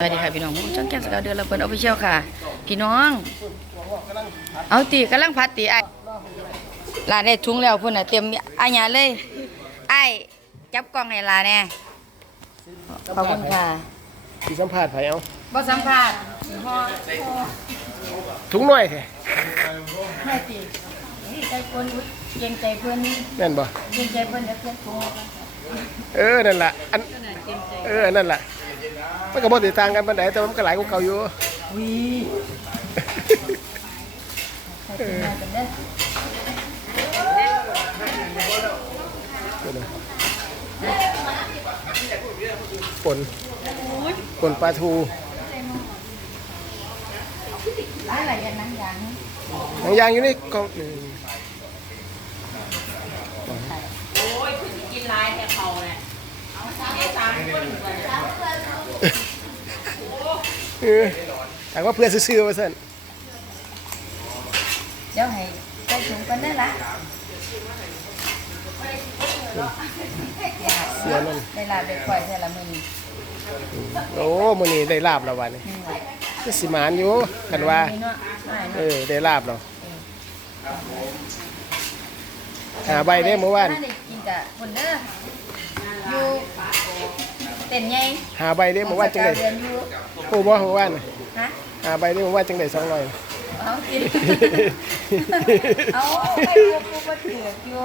สวัสดีค่ะพี่น้องช่องแก้มสกาวเดือนละเพิ่นออฟฟิเชียลค่ะ พี่น้อง เอาตีกำลังพัดตีไอ้ลาได้ถุงแล้วพุ่นน่ะเตรียมอาญาเลยไอ้จับกล้องให้ลาแน่ขอบคุณค่ะสีสัมผัสไผเอาบ่สัมภาษณ์ฮอถุงหน่อยแท้ให้ตีนี่ใจคนเกรงใจเพิ่นแม่นบ่เกรงใจเพิ่นเดี๋ยวเพิ่นถุงเออนั่นล่ะอันเออนั่นล่ะ มันก็บ่ติดต่างกันปานใดแต่ว่ามันก็หลายกว่าเก่าอยู่วีให้ถึงมากันเด้อปนปนปลาทูอะไรอย่างนั้นอย่างนี้หนังยางอยู่นี่กล่องหนึ่งกินร้ายแทนเขาเนี่ยเอาได้สามคน เหมือนกันเออแต่ว่าเพื่อนซื่อๆว่าซั่นเดี๋ยวให้ใส่ถุงกันได้ละเสียนั่นได้ลาได้ปล่อยเท่าละมื้อนี้โอ้มื้อนี้ได้ลาบแล้ววันนี้นี่ว่าก็สิหมานอยู่กันว่านี่เนาะไม่เอเนาะอ ได้ลาบแล้วหาใบได้เมื่อวานได้กินกะคนเด้ออยู่ เต้นใหญ่หาใบได้เมื่อวานจังได๋เรียนอยู่โอ้บ่เมื่อวานน่ะฮะหาใบได้เมื่อวานจังได๋200 เอากิน เอาไปพวกกูบ่เถือกอยู่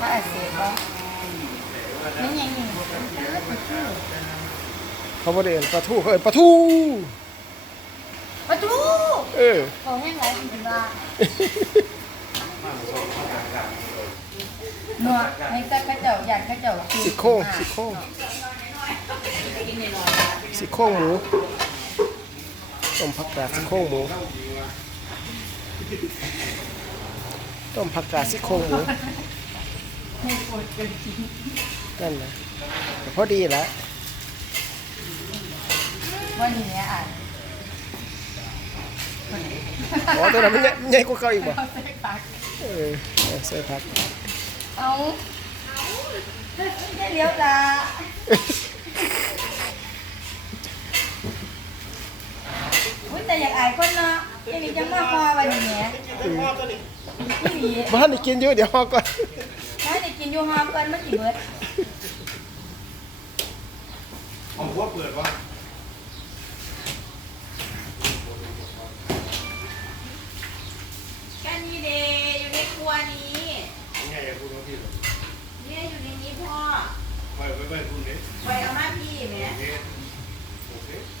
ว่าอาเสียบ่นี่ยังนี่ เขาบ่ได้เอิ้นปลาทูเขาเอิ้นปลาทู ประตูเออเขาแห้งไรจริงๆว่าหนัวให้แต่กระเจ้าอยากกระเจ้ากินสิโครงสิโครงสิโครงหมูต้มผักกาดสิโครงหมูต้มผักกาดสิโครงหมูนั่นนะแต่พอดีแล้ ววันนี้เนี่ยอ่านอ๋อตัวนั้นมันใหญ่ใหญ่กว่าเก่าอีกบ่เอาใส่ปากเออเอาใส่ผักเอาได้เลี้ยวละอุ้ยแต่อยากอายคนเนาะยังมีจังมาพอวันนี้เนี่ยพี่หวีบ้านได้กินอยู่เดี๋ยวห่อก่อนถ้าได้กินอยู่หอมกันมันสิเบิดแค่นี้เดอยู่ในครัวนี้เนี่ยอยู่ในนี้พ่อไปเอามาพี่แหม่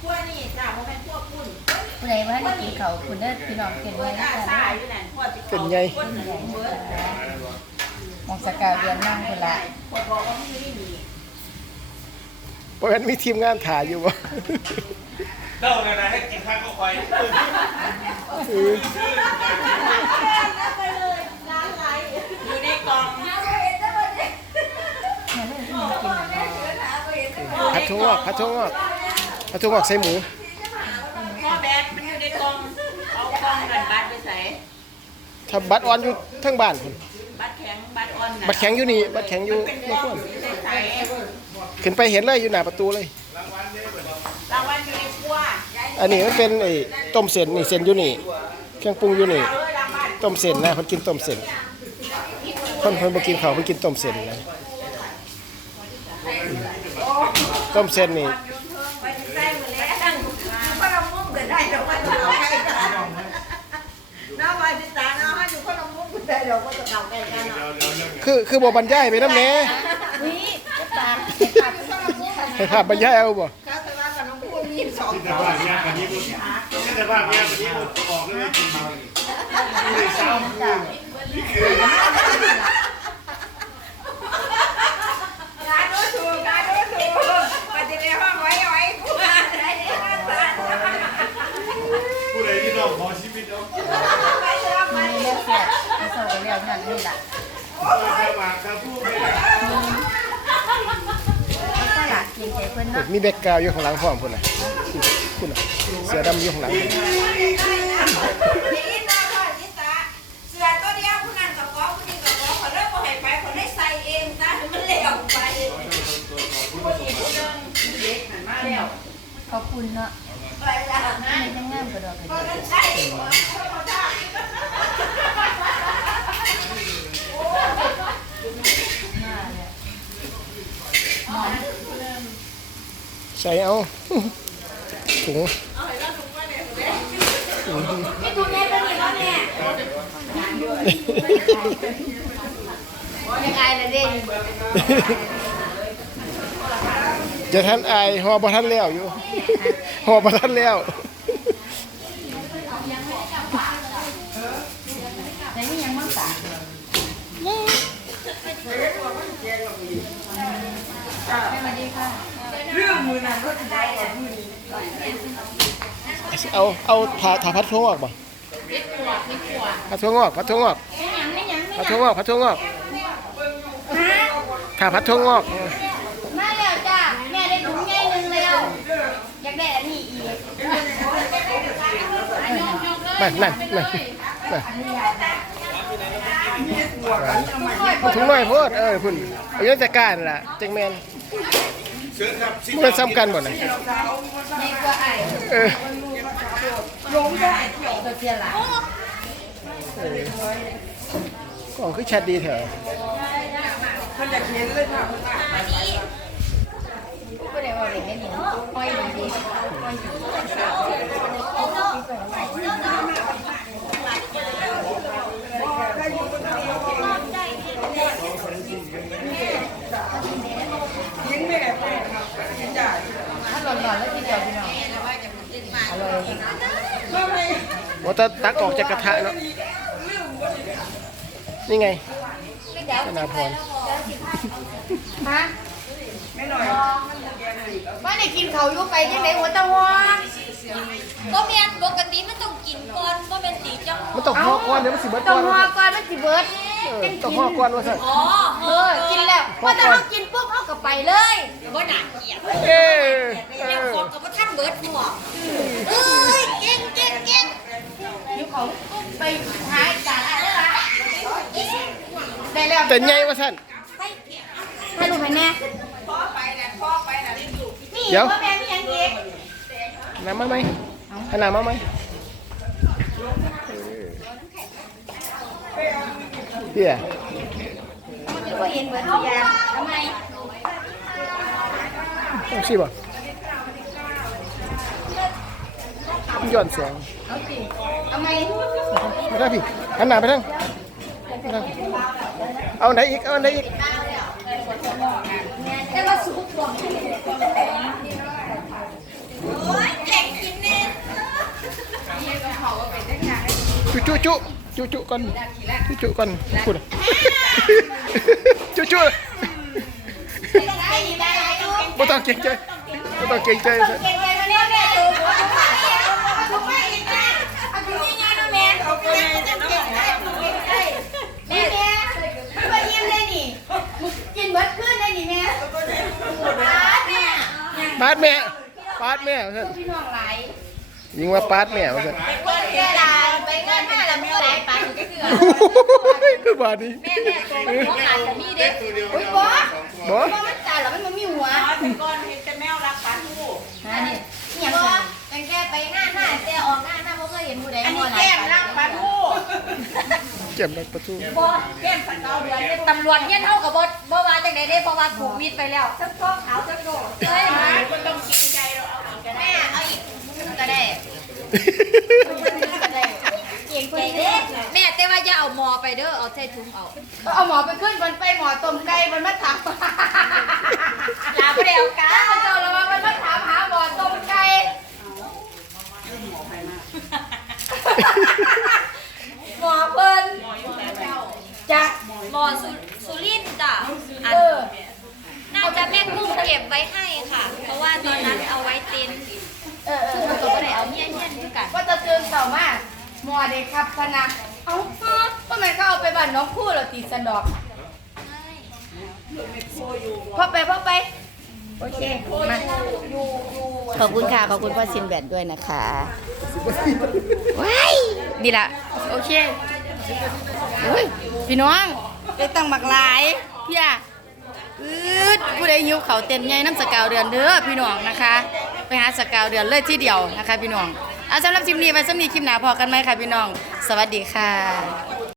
ครัวนี่จ้าเพราะเป็นครัวปุ่น ผู้ใดว่าได้กินเขาวคุณเด้อพี่น้องเกินเบิไว้ร์ดนะอาคะซาอยู่นั่นพ่อติดเป็นไงคนหนึ่งเบิร์ดมองสกาวเดือนนั่งคุณละพ่อบอกว่ามือนี่มีเพราะฉะนั้นมีทีมงานถ่ายอยู่บ่เต้านะนะให้กินข้าวก็ควายไปเลยร้านไรอยู่ในกล่องเนี่ยเลยที่มันกินอะไรผัดถั่วงอกผัดถั่วงอกผัดถั่วงอกใส่หมู พ่อแบกมันอยู่ในกล่องเอากล่องกันบัตรไปใส่ ถ้าบัตรออนอยู่เทั้งบ้านพุ่นบัตรแข็งบัตรอ่อนนะบัตรแข็งอยู่นี่บัตรแข็งอยู่เป็นในกล่องครัวอยู่ในใส่ขึ้นไปเห็นเลยอยู่หน้าประตูเลย รางวัลอยู่ในครัวอันนี้มันเป็นไอ้ต้มเส้นนี่เส้นอยู่นี่ เครื่องปรุงอยู่นี่ เอาเลยรางวัลต้มเส้นนะเพิ่นกินต้มเส้นคนเพิ่นบ่กินข้าวเพิ่นกินต้มเส้นนะอืมต้มเส้นนี่ คือคือบ่บรรยายไปนำแหน่นี่จะตามไปตามให้ภาพบรรยายเอาบ่ข้าวสารกับน้องพูดมีสองแต่ว่าเนี่ยวันนี้มันแต่ว่าเนี่ยวันนี้มันออกเลยกินมาเลยเช้าจ้ะงานดูถูกงานดูถูกปฏิเดียห้องไว้ไว้กูอะไรเนี่ยสั่นผู้ใดที่เราขอชีวิตเราไปเริ่มมีเลือดแซ่บมีโซ่กับเลี้ยวนั่นนี่ล่ะ มีเบกดกาอยู่ข้างหลังพ่อของคุณนะเสือดำอยู่ข้างหลังขอบคุณเนาะไปละไม่ทำงานกระโดดกระโดดะเด่นจะท่านอายหอบ่ท่านแล้วอยู่หอบ่ท่านแล้วแต่นี่ยังมั่งสา เอาเอาผ่าผ่าพัดทั่วงอกบ่พัดทั่วงอกพัดทั่วงอกไม่ยังไม่ยังไม่พัดทั่วงอกพัดทั่วงอกถ้าพัดทั่วงอกมาแล้วจ้าแม่ได้ถุงใหญ่หนึ่งแล้วอยากได้อันนี้อีกนั่นนั่นนั่นนั่นถุงน้อยโพดเออพุ่นเอาเยอะจัดการล่ะจังแม่น เชิญครับสิมันซ้ำกันบ่น่ะในกว่าไอ้เออตัวเทียนหลังกล่องคือชัดดีเถอะก็ได้ว่าเด็กนี่ห้อยดีดีถ้าหล่อนๆแล้วทีเดียวพี่น้องอร่อย ว่าจะตักออกจากกระทะเนาะนี่ไงธนาพรฮะไม่หน่อยว่าได้กินเขาอยู่ไปยังไงหัวตะหัวก็เมียนปกติมันต้องกินก่อนก็เป็นตีจังมันต้องห่อก่อนเดี๋ยวมันสิเบิดต้ก่อองนหัวก่อนมันสิเบิดเออต้องห่อก่อนว่าซั่นอ๋อเออกินแล้วพอถ้าเขากินปุ๊บเขาก็ไปเลยว่าหนาเกลียด เอ้เอ เรียก อ ของกับว่าท่านเบิร์ดหัวเอ้ยเก่งเก่งเก่ง เดี๋ยวเขาไปหาจานอะไรล่ะได้ แล้วแต่ใหญ่ว่าซั่นให้ลูกให้แน่นี่เดี๋ยวว่าแม่มีหยังอีกน้ำมาไหมขนาดมาไหมเฮียว่าเห็นเบิดทุกอย่างทำไมต้องสิบ่ย้อนแสงเอาสิทำไมไปทางพี่หันหน้าไปทางไปทาง เอาไหนอีก เอาไหนอีกแต่ว่าสุกบ่โอ้ยแข่งกินแน่จุจุจุจุจุก่อนจุจุก่อนพูดอะจุจุได้ดีได้อยู่บ่ต้องเกรงใจบ่ต้องเกรงใจ ปาดแม่ปาดแม่ปาดแม่ว่าซั่นพี่น้องหลายยิงว่าปาดแม่ว่าซั่นเปิดเสียดายไปเงินมาแล้วมันก็หลายปานก็คือคือบาดนี้แม่แม่ตัวมันหัวขาดแบบนี้เด้ตัวเดียวโอ้ยบ่บ่บ่มันตายแล้วมันบ่มีหัวแต่ก่อนเห็นแต่แมวรักปลาทูฮะนี่อหย่างบ่ตั้งแต่ไปงานหน้าแต่ออกงานหน้าบ่เคยเห็นผู้ใดอันหันี้วหลาแก้ยมรักปลาทู เก็บในประตูบ่แก้มพันเก้าเดือนเนี่ยตำรวจเฮียนเฮาก็บ่บ่ว่าจังได๋เด้เพราะว่าถูกมิดไปแล้วทั้งท้องขาวทั้งโดดเฮ้ยก็ต้องกินใจเราเอาอีกกันแม่เอาอีกก็ได้ก็ได้เก่งใจเด้แม่แต่ว่าอย่าเอาหมอไปเด้อเอาใส่ถุงเอาเอาหมอไปขึ้นบนไปหมอต้มไก่มันมาถามลาไปเดียวกันเจ้าละว่ามันมาถามหาหมอต้มไก่หมอเพิ่นจัก หมอสุสุรินทร์จ้ะอัน เออ น่าจะแม่กุ้งเก็บไว้ให้ ค่ะ เพราะว่าตอนนั้นเอาไว้เต็นท์เออเออก็ไม่ได้เอาเงี้ยเงี้ยด้วยกันว่าจะเตือนต่อมาหมอเด็กครับพะนะเอ้าฮะก็มันก็เอาไปบ้านน้องคู่เหราตีสนอกพ่อไปพ่อไป โอเค มา ขอบคุณค่ะ ขอบคุณพ่อซินแบดด้วยนะคะว้ายดีละ โอเคโอ้ยพี่น้องได้ตั้งบักหลาย พี่อะ อืดผู้ใดหิวเขาวเต็มใหญ่น้ำสกาวเดือนเด้อพี่น้องนะคะ ไปหาสกาวเดือนเลยที่เดียวนะคะ พี่น้องเอาสำหรับคลิปนี้ไว้สำหรับคลิปหน้าพอกันไหมค่ะพี่น้อง สวัสดีค่ะ